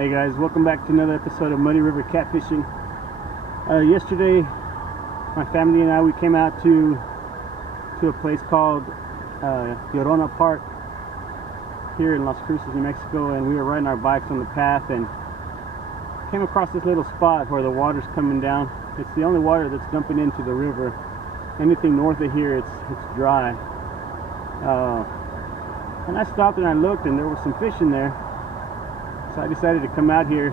Hey guys, welcome back to another episode of Muddy River Catfishing. Yesterday, my family and I, we came out to a place called Llorona Park here in Las Cruces, New Mexico, and we were riding our bikes on the path and came across this little spot where the water's coming down. It's the only water that's dumping into the river. Anything north of here, it's dry. And I stopped and I looked, and there was some fish in there. So I decided to come out here.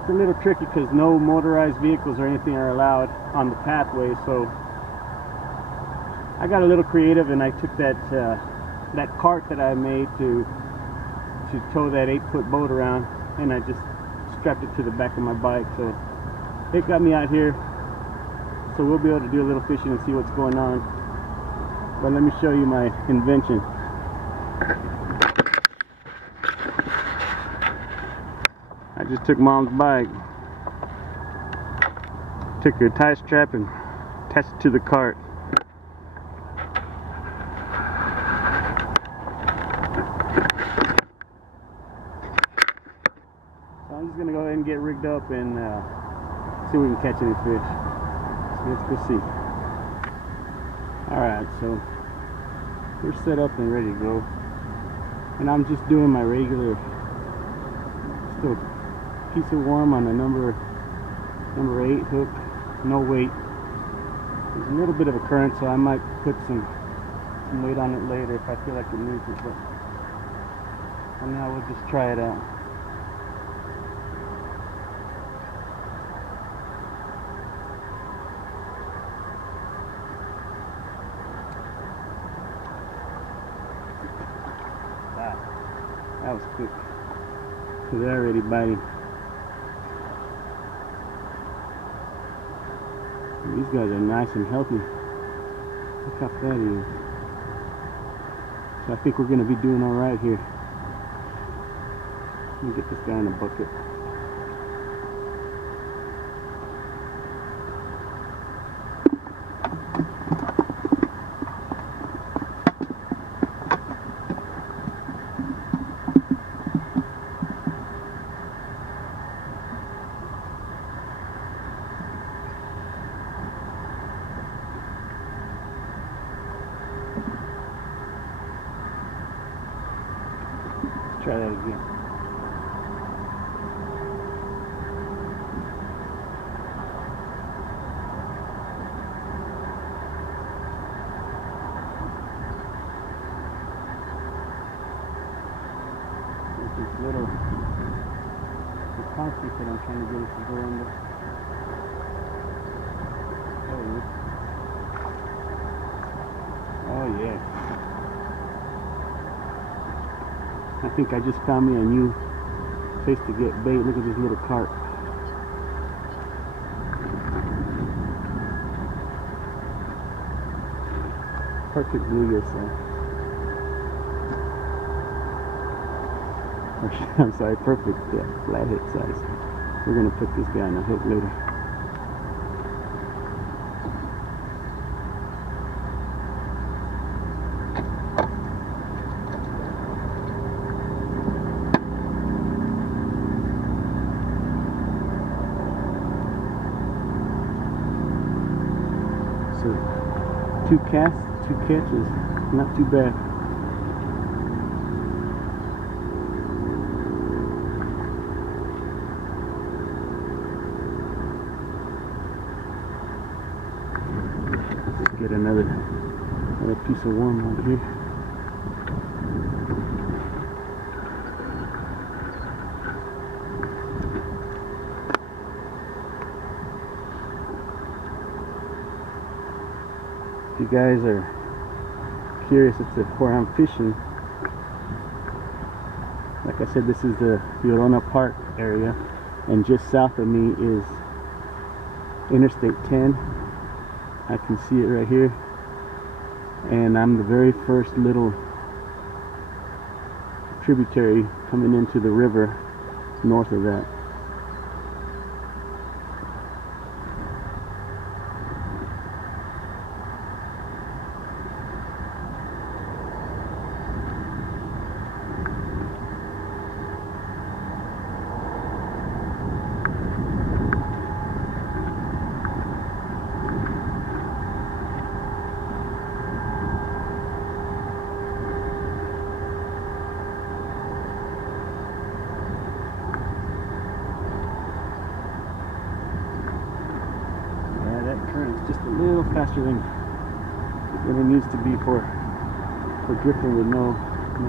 It's a little tricky because no motorized vehicles or anything are allowed on the pathway. So I got a little creative and I took that cart that I made to tow that 8-foot boat around, and I just strapped it to the back of my bike. So it got me out here. So we'll be able to do a little fishing and see what's going on. But let me show you my invention. I just took Mom's bike, took her tie strap and attached it to the cart. So I'm just going to go ahead and get rigged up and see if we can catch any fish. So let's go see. Alright, so we're set up and ready to go. And I'm just doing my regular still piece of worm on a number 8 hook, no weight. There's a little bit of a current, so I might put some weight on it later if I feel like it needs it, but for now we'll just try it out. Wow, that was quick. So they're already biting. These guys are nice and healthy. Look how fat he is. So I think we're going to be doing alright here. Let me get this guy in a bucket. Try that again. There's this little concrete that I'm trying to get it to go under. There it is. Oh yeah. I think I just found me a new place to get bait. Look at this little cart. Perfect bluegill size. I'm sorry, perfect flathead size. We're gonna put this guy on a hook later. So 2 casts, 2 catches, not too bad. Let's get another piece of worm over here. If you guys are curious as to where I'm fishing, like I said, this is the Llorona Park area, and just south of me is Interstate 10. I can see it right here, and I'm the very first little tributary coming into the river north of that. faster than it needs to be for drifting with no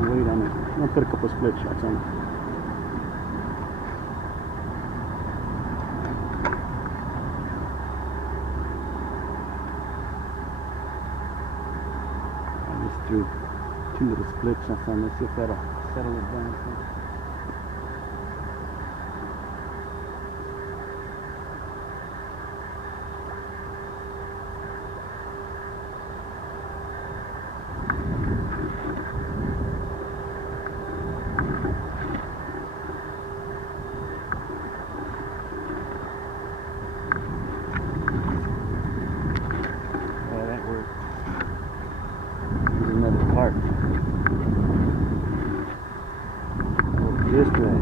weight on it. I'll put a couple split shots on it. I just threw 2 little split shots on. Let's see if that'll settle it down. This way.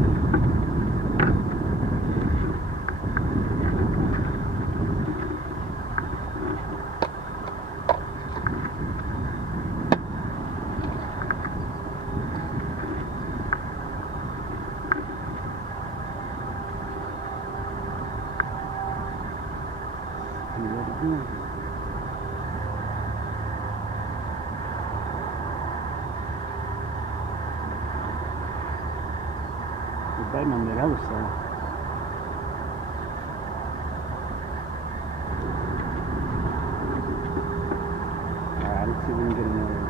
Biting on that other side. Alright, let's see if we can get another one.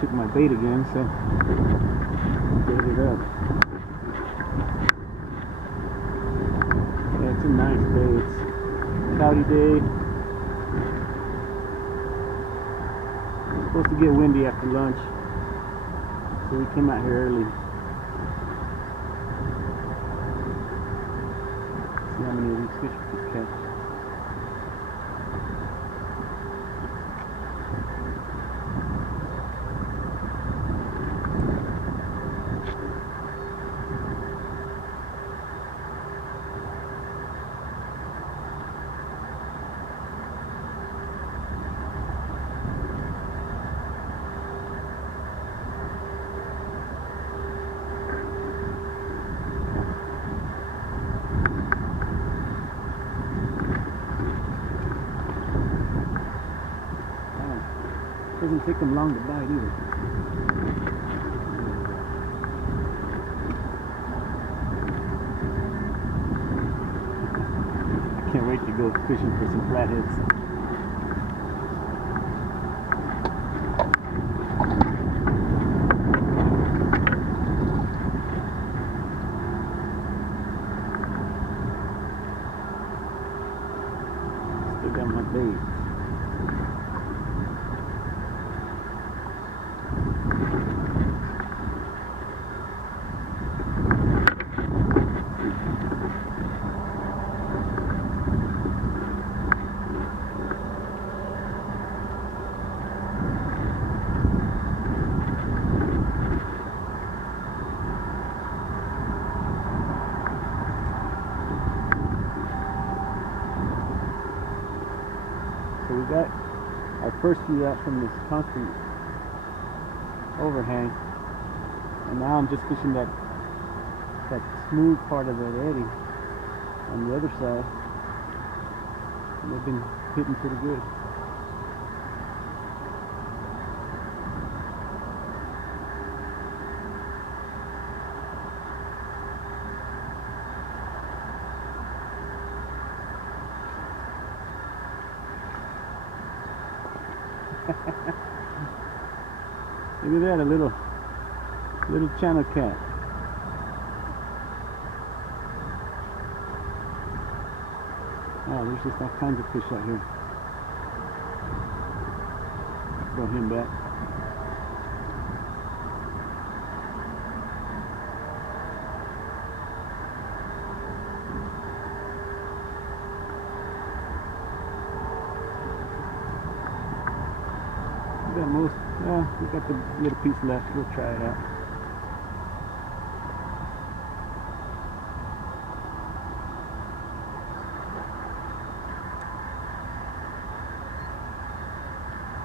Took my bait again, so bait it up. Yeah, it's a nice day. It's a cloudy day. It's supposed to get windy after lunch, so we came out here early. See how many of these fish we could catch. Doesn't take them long to bite either. I can't wait to go fishing for some flatheads. Still got my bait. So we got our first few out from this concrete overhang, and now I'm just fishing that smooth part of that eddy on the other side, and they've been hitting pretty good. Look at that, a little Little channel cat. Oh, there's just all kinds of fish out here. Throw him back. We got most, we got the little piece left. We'll try it out.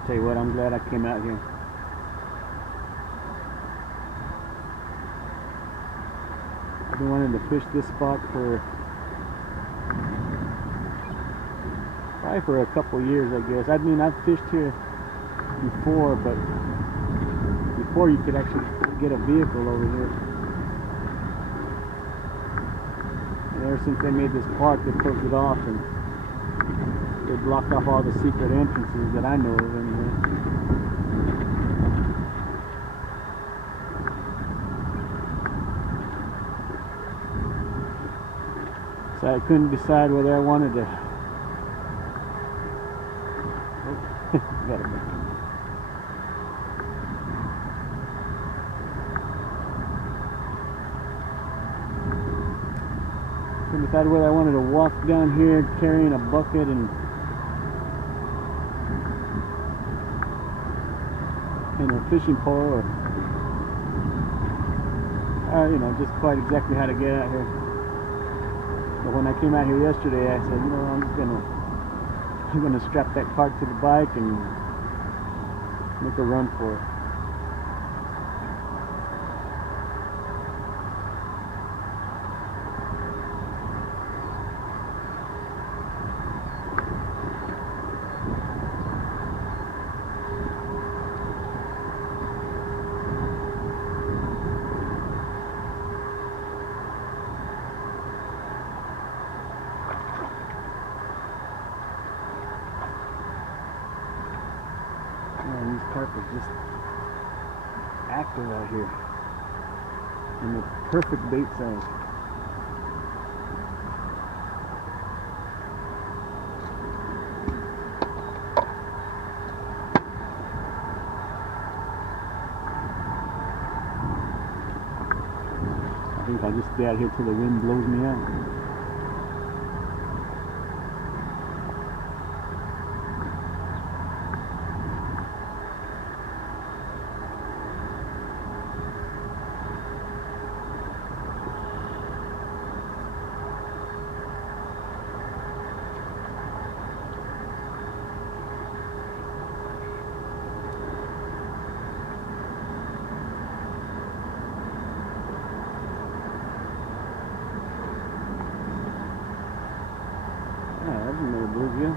Tell you what, I'm glad I came out here. I've been wanting to fish this spot for probably for a couple years, I guess. I mean, I've fished here before, but before you could actually get a vehicle over here. And ever since they made this park, they closed it off and they blocked off all the secret entrances that I know of anyway. So I couldn't decide whether I wanted to. Got it. Couldn't decide whether I wanted to walk down here carrying a bucket and a fishing pole, or you know, just quite exactly how to get out here. But when I came out here yesterday, I said, you know, I'm gonna strap that cart to the bike and make a run for it. Man, these carp are just active out here, and the perfect bait size. I think I'll just stay out here till the wind blows me out. Another bluegill.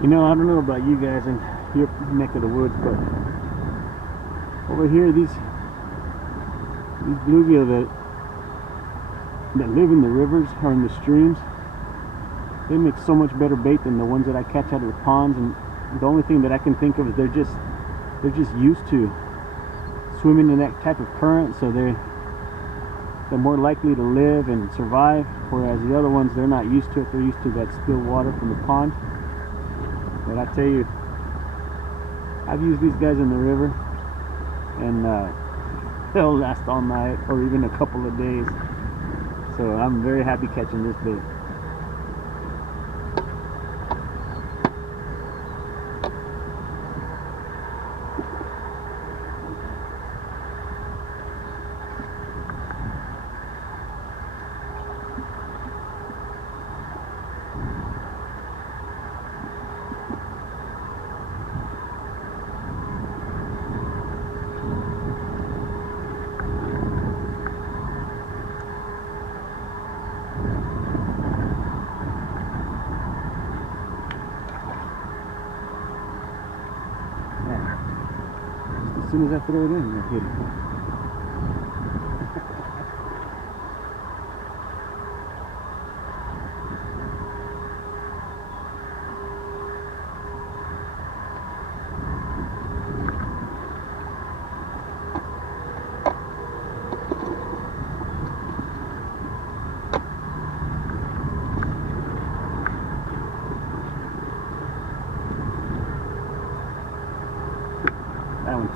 You know, I don't know about you guys in your neck of the woods, but over here, these bluegill that live in the rivers or in the streams, they make so much better bait than the ones that I catch out of the ponds. And the only thing that I can think of is they're just used to swimming in that type of current, so they're more likely to live and survive, whereas the other ones, they're not used to it. They're used to that still water from the pond. But I tell you, I've used these guys in the river, and they'll last all night or even a couple of days. So I'm very happy catching this bait. As soon as I throw it in, I hit it.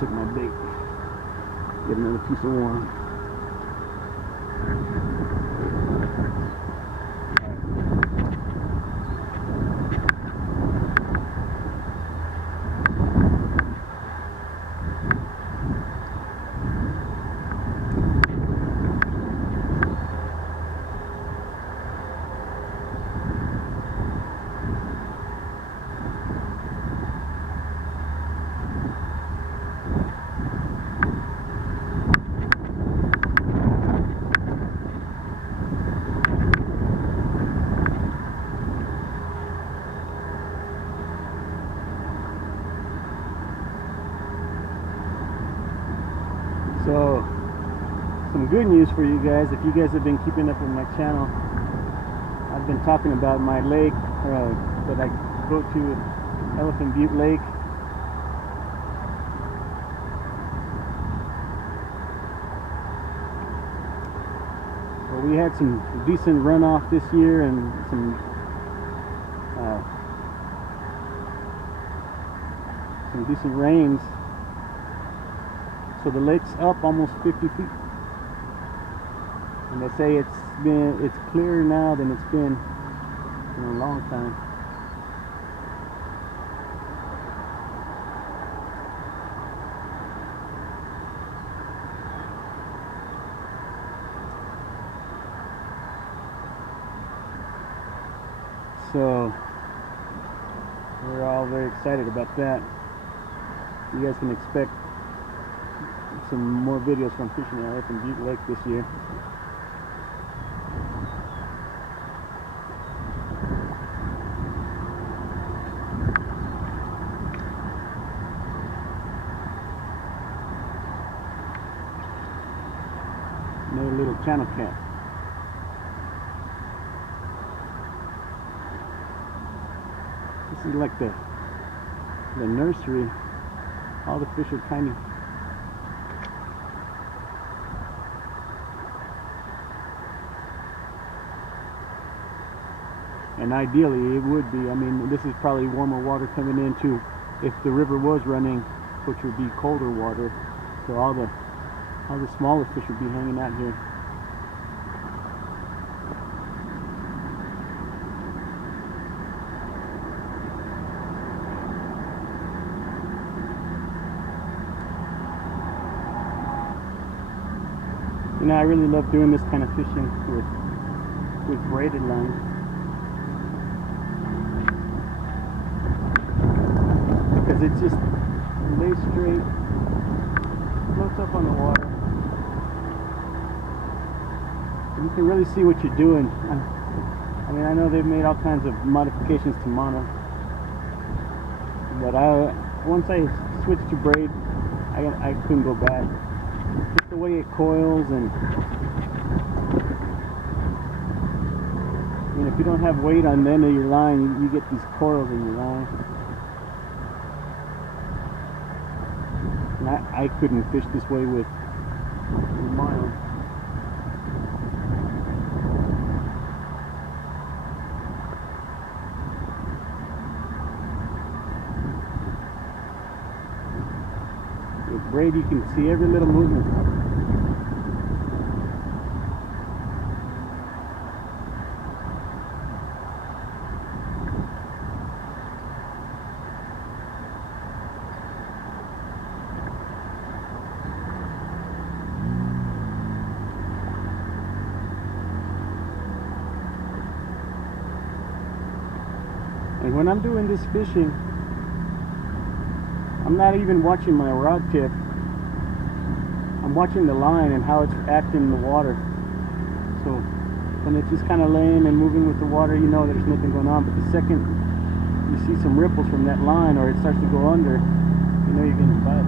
took my bait. Get another piece of worm. So, some good news for you guys. If you guys have been keeping up with my channel, I've been talking about my lake that I go to, Elephant Butte Lake. Well, we had some decent runoff this year and some decent rains. So the lake's up almost 50 feet. And they say it's clearer now than it's been in a long time. So we're all very excited about that. You guys can expect some more videos from fishing at Elephant Butte Lake this year. Another little channel cat. This is like the nursery. All the fish are tiny. And ideally it would be, I mean, this is probably warmer water coming into, if the river was running, which would be colder water. So all the smaller fish would be hanging out here. You know, I really love doing this kind of fishing with braided line. Because it just lays straight, floats up on the water, and you can really see what you're doing. I mean, I know they've made all kinds of modifications to mono, but once I switched to braid, I couldn't go back. Just the way it coils, and if you don't have weight on the end of your line, you get these coils in your line. And I couldn't fish this way with mono. With braid, you can see every little movement. And when I'm doing this fishing, I'm not even watching my rod tip. I'm watching the line and how it's acting in the water. So when it's just kind of laying and moving with the water, you know there's nothing going on. But the second you see some ripples from that line, or it starts to go under, you know you're getting a bite.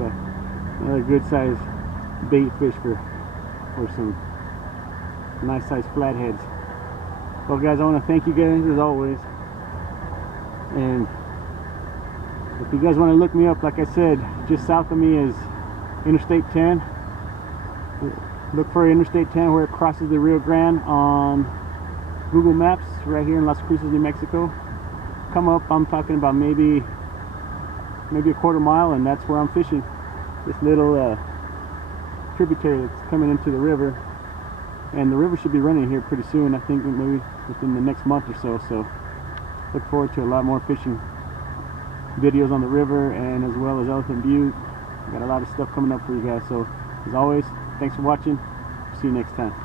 another good sized bait fish for some nice sized flatheads. Well guys, I want to thank you guys as always, and if you guys want to look me up, like I said, just south of me is Interstate 10. Look for Interstate 10 where it crosses the Rio Grande on Google Maps, right here in Las Cruces, New Mexico. Come up, I'm talking about maybe a quarter mile, and that's where I'm fishing. This little tributary that's coming into the river, and the river should be running here pretty soon. I think maybe within the next month or so. So look forward to a lot more fishing videos on the river, and as well as Elephant Butte. Got a lot of stuff coming up for you guys. So as always, thanks for watching. See you next time.